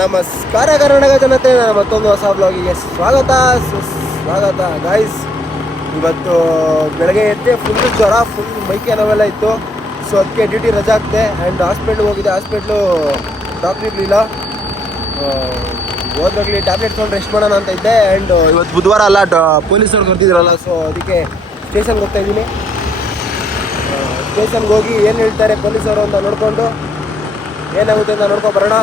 ನಮಸ್ಕಾರ ಕರ್ನಾಟಕ ಜನತೆ, ಮತ್ತೊಂದು ಹೊಸ ಬ್ಲಾಗಿಗೆ ಸ್ವಾಗತ ಗೈಸ್. ಇವತ್ತು ಬೆಳಗ್ಗೆ ಎದ್ದೆ ಫುಲ್ ಜ್ವರ, ಫುಲ್ ಮೈಕೆ ನೋವೆಲ್ಲ ಇತ್ತು. ಸೊ ಅದಕ್ಕೆ ಡ್ಯೂಟಿ ರಜಾ ಆಗ್ತೆ ಆ್ಯಂಡ್ ಹಾಸ್ಪಿಟ್ಲಿಗೆ ಹೋಗಿದೆ. ಹಾಸ್ಪಿಟ್ಲು ಡಾಕ್ಟ್ರ್ ಇರಲಿಲ್ಲ, ಹೋದ್ರಾಗಲಿ ಟ್ಯಾಬ್ಲೆಟ್ ತೊಗೊಂಡು ರೆಸ್ಟ್ ಮಾಡೋಣ ಅಂತ ಇದ್ದೆ. ಆ್ಯಂಡ್ ಇವತ್ತು ಬುಧವಾರ ಅಲ್ಲ, ಪೊಲೀಸವ್ರು ಕರ್ತಿದ್ರಲ್ಲ, ಸೊ ಅದಕ್ಕೆ ಸ್ಟೇಷನ್ಗೆ ಹೋಗ್ತಾ ಇದ್ದೀನಿ. ಸ್ಟೇಷನ್ಗೆ ಹೋಗಿ ಏನು ಹೇಳ್ತಾರೆ ಪೊಲೀಸವರು ಅಂತ ನೋಡಿಕೊಂಡು ಏನಾಗುತ್ತೆ ಅಂತ ನೋಡ್ಕೊಂಡು ಬರೋಣ.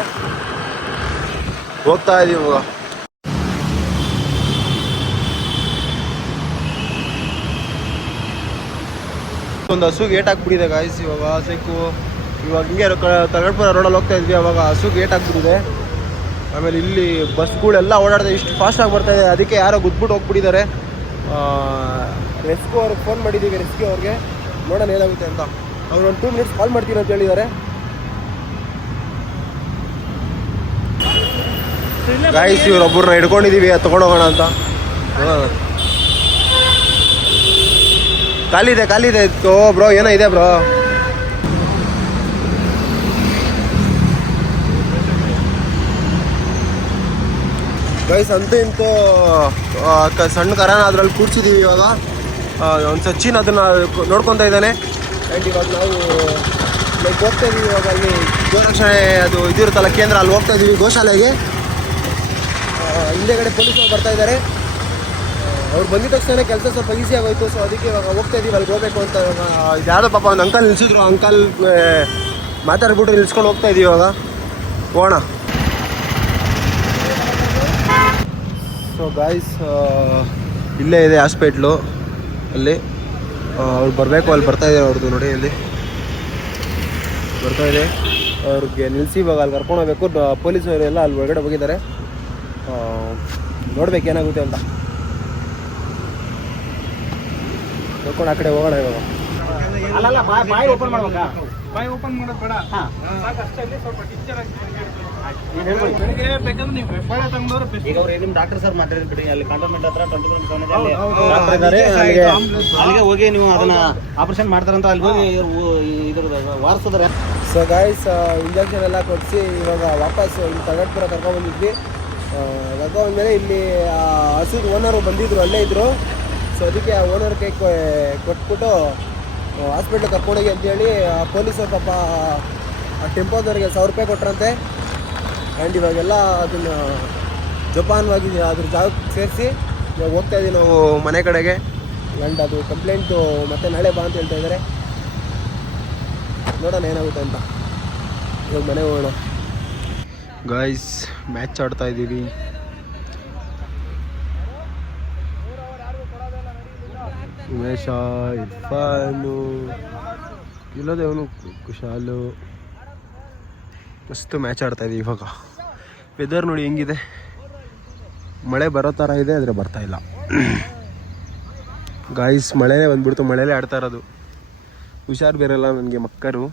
ಹೋಗ್ತಾ ಇದೀವಿ ಇವಾಗ. ಒಂದು ಹಸುಗೆ ಏಟ್ ಹಾಕ್ಬಿಟ್ಟಿದೆ ಗಾಯ್ಸ್. ಇವಾಗ ಸೈಕು ಇವಾಗ ಹಿಂಗೆ ತಗಡ್ಪುರ ರೋಡಲ್ಲಿ ಹೋಗ್ತಾ ಇದ್ವಿ, ಅವಾಗ ಹಸುಗೆ ಏಟ್ ಹಾಕ್ಬಿಟ್ಟಿದೆ. ಆಮೇಲೆ ಇಲ್ಲಿ ಬಸ್ಗಳೆಲ್ಲ ಓಡಾಡ್ದೆ, ಇಷ್ಟು ಫಾಸ್ಟಾಗಿ ಬರ್ತಾಯಿದೆ. ಅದಕ್ಕೆ ಯಾರೋ ಗುದ್ಬಿಟ್ಟು ಹೋಗ್ಬಿಟ್ಟಿದ್ದಾರೆ. ರೆಸ್ಕ್ಯೂ ಅವ್ರಿಗೆ ಫೋನ್ ಮಾಡಿದ್ದೀವಿ, ರೆಸ್ಕ್ಯೂ ಅವ್ರಿಗೆ, ನೋಡೋಣ ಏನಾಗುತ್ತೆ ಅಂತ. ಅವ್ರು ಒಂದು 2 ಮಿನಿಟ್ಸ್ ಕಾಲ್ ಮಾಡ್ತೀನಿ ಅಂತ ಹೇಳಿದ್ದಾರೆ. ಗಾಯ್ಸ್ ಇವ್ರೊಬ್ಬರನ್ನ ಹಿಡ್ಕೊಂಡಿದ್ದೀವಿ, ತೊಗೊಂಡೋಗೋಣ ಅಂತ. ಖಾಲಿದೆ ಇತ್ತು ಬ್ರೋ. ಏನೋ ಇದೆ ಬ್ರೋ. ಗೈಸ್ ಅಂತೂ ಇಂತೂ ಸಣ್ಣ ಕರಾನ ಅದ್ರಲ್ಲಿ ಕೂರ್ಸಿದ್ದೀವಿ. ಇವಾಗ ಒಂದು ಸಚಿನ್ ಅದನ್ನು ನೋಡ್ಕೊತಾ ಇದ್ದಾನೆ. ಆ್ಯಂಡ್ ಇವಾಗ ನಾವು ಹೋಗ್ತಾ ಇದ್ದೀವಿ. ಇವಾಗ ಅಲ್ಲಿ ಗೋರಕ್ಷಣೆ ಅದು ಇದಿರುತ್ತಲ್ಲ ಕೇಂದ್ರ, ಅಲ್ಲಿ ಹೋಗ್ತಾ ಇದ್ದೀವಿ, ಗೋಶಾಲೆಗೆ. ಹಿಂದೆಗಡೆ ಪೊಲೀಸರು ಬರ್ತಾ ಇದ್ದಾರೆ. ಅವ್ರು ಬಂದಿದ ತಕ್ಷಣ ಕೆಲಸ ಸ್ವಲ್ಪ ಈಸಿ ಆಗೋಯ್ತು. ಸೊ ಅದಕ್ಕೆ ಇವಾಗ ಹೋಗ್ತಾ ಇದ್ದೀವಿ, ಅಲ್ಲಿಗೆ ಹೋಗ್ಬೇಕು ಅಂತ. ಇವಾಗ ಯಾವುದೋ ಪಾಪ ಒಂದು ಅಂಕಲ್ ನಿಲ್ಸಿದ್ರು, ಅಂಕಲ್ ಮಾತಾಡ್ಬಿಟ್ಟು ನಿಲ್ಸ್ಕೊಂಡು ಹೋಗ್ತಾ ಇದ್ದೀವಿ. ಇವಾಗ ಹೋಗೋಣ. ಸೊ ಗಾಯ್ಸ್ ಇಲ್ಲೇ ಇದೆ ಹಾಸ್ಪಿಟ್ಲು, ಅಲ್ಲಿ ಅವ್ರು ಬರಬೇಕು. ಅಲ್ಲಿ ಬರ್ತಾಯಿದೆ ಅವ್ರದ್ದು, ನೋಡಿ ಅಲ್ಲಿ ಬರ್ತಾಯಿದೆ. ಅವ್ರಿಗೆ ನಿಲ್ಲಿಸಿ ಇವಾಗ ಅಲ್ಲಿ ಕರ್ಕೊಂಡು ಹೋಗ್ಬೇಕು. ಪೊಲೀಸರು ಎಲ್ಲ ಅಲ್ಲಿ ಒಳಗಡೆ ಹೋಗಿದ್ದಾರೆ. ನೋಡ್ಬೇಕು ಏನಾಗುತ್ತೆ ಅಂತ. ನೋಡ್ಕೊಂಡು ಆ ಕಡೆ ಹೋಗೋಣ ಇವಾಗ. ಬಾಯಿ ಓಪನ್ ಮಾಡ್ಬೇಕಾ? ಬಾಯಿ ಓಪನ್ ಮಾಡೋದು ಬೇಡ. ಈಗ ಅವ್ರು ನಿಮ್ಮ ಡಾಕ್ಟರ್ ಸರ್ ಮಾತಾಡಿದ್ಬಿಡಿ, ಅಲ್ಲಿ ಕಂಟೋನ್ಮೆಂಟ್ ಹತ್ರ 20 ಅಲ್ಲಿಗೆ ಹೋಗಿ ನೀವು ಅದನ್ನ ಆಪರೇಷನ್ ಮಾಡ್ತಾರಂತ ಅಲ್ಲಿ ಹೋಗಿ ಇದ್ರದ್ದು ವಾರಿಸಿದ್ರೆ. ಸೊ ಗಾಯ್ಸ್ ಇಂಜೆಕ್ಷನ್ ಎಲ್ಲ ಕೊಡಿಸಿ ಇವಾಗ ವಾಪಸ್ ಇಲ್ಲಿ ತಗಡ್ಪುರ ಕರ್ಕೊಂಡ್ಬಂದಿದ್ವಿ. ಕರ್ಕೊಂಡ್ಮೇಲೆ ಇಲ್ಲಿ ಹಸುದ ಓನರು ಬಂದಿದ್ರು, ಅಲ್ಲೇ ಇದ್ದರು. ಸೊ ಅದಕ್ಕೆ ಆ ಓನರ್ಗೆ ಕೊಟ್ಬಿಟ್ಟು ಹಾಸ್ಪಿಟ್ಲಿಗೆ ಕರ್ಕೊಂಡೋಗಿ ಅಂತೇಳಿ ಪೊಲೀಸರು ಪಾಪ ಆ ಟೆಂಪೋದವ್ರಿಗೆ 1000 ರೂಪಾಯಿ ಕೊಟ್ರಂತೆ. ಆ್ಯಂಡ್ ಇವಾಗೆಲ್ಲ ಅದನ್ನು ಜೋಪಾನವಾಗಿ ಅದ್ರ ಜಾಗಕ್ಕೆ ಸೇರಿಸಿ ಇವಾಗ ಹೋಗ್ತಾಯಿದ್ದೀವಿ ನಾವು ಮನೆ ಕಡೆಗೆ. ಆ್ಯಂಡ್ ಅದು ಕಂಪ್ಲೇಂಟು ಮತ್ತೆ ನಾಳೆ ಬಾ ಅಂತ ಹೇಳ್ತಾ ಇದ್ದಾರೆ. ನೋಡೋಣ ಏನಾಗುತ್ತೆ ಅಂತ. ಇವಾಗ ಮನೆಗೆ ಹೋಗೋಣ. ಗಾಯ್ಸ್ ಮ್ಯಾಚ್ ಆಡ್ತಾ ಇದ್ದೀವಿ. ಉಮೇಶ, ಇರ್ಫಾನು, ಇಲ್ಲದೇವನು, ಕುಶಾಲು, ಮಸ್ತು ಮ್ಯಾಚ್ ಆಡ್ತಾ ಇದ್ದೀವಿ. ಇವಾಗ ವೆದರ್ ನೋಡಿ ಹೆಂಗಿದೆ, ಮಳೆ ಬರೋ ಥರ ಇದೆ, ಆದರೆ ಬರ್ತಾ ಇಲ್ಲ. ಗಾಯ್ಸ್ ಮಳೆನೇ ಬಂದ್ಬಿಡ್ತು, ಮಳೆಲೇ ಆಡ್ತಾ ಇರೋದು. ಹುಷಾರು ಬೇರೆಲ್ಲ ನನಗೆ ಮಕ್ಕರು.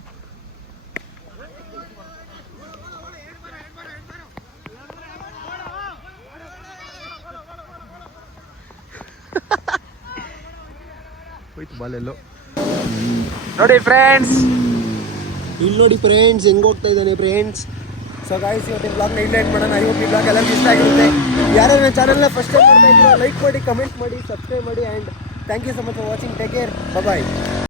ಹೋಯ್ತು ಬಾಲೆಲ್ಲೋ. ನೋಡಿ ಫ್ರೆಂಡ್ಸ್, ಇಲ್ಲಿ ನೋಡಿ ಫ್ರೆಂಡ್ಸ್ ಹೆಂಗೆ ಹೋಗ್ತಾ ಇದ್ದಾನೆ ಫ್ರೆಂಡ್ಸ್. ಸೊ ಗಾಯ್ಸ್ ಇವತ್ತಿನ ಬ್ಲಾಗ್ನ ಇಲ್ಲಿ ಎಂಡ್ ಮಾಡೋಣ. ಇವತ್ತು ಈ ಬ್ಲಾಗ್ ಎಲ್ಲರಿಗೂ ಇಷ್ಟ ಆಗಿರುತ್ತೆ. ಯಾರು ನನ್ನ ಚಾನಲ್ನ ಫಸ್ಟ್ ಟೈಮ್ ಮಾಡ್ತಾ ಇದ್ದೀರೋ ಲೈಕ್ ಮಾಡಿ, ಕಮೆಂಟ್ ಮಾಡಿ, ಸಬ್ಸ್ಕ್ರೈಬ್ ಮಾಡಿ. And thank you so much for watching. Take care, bye.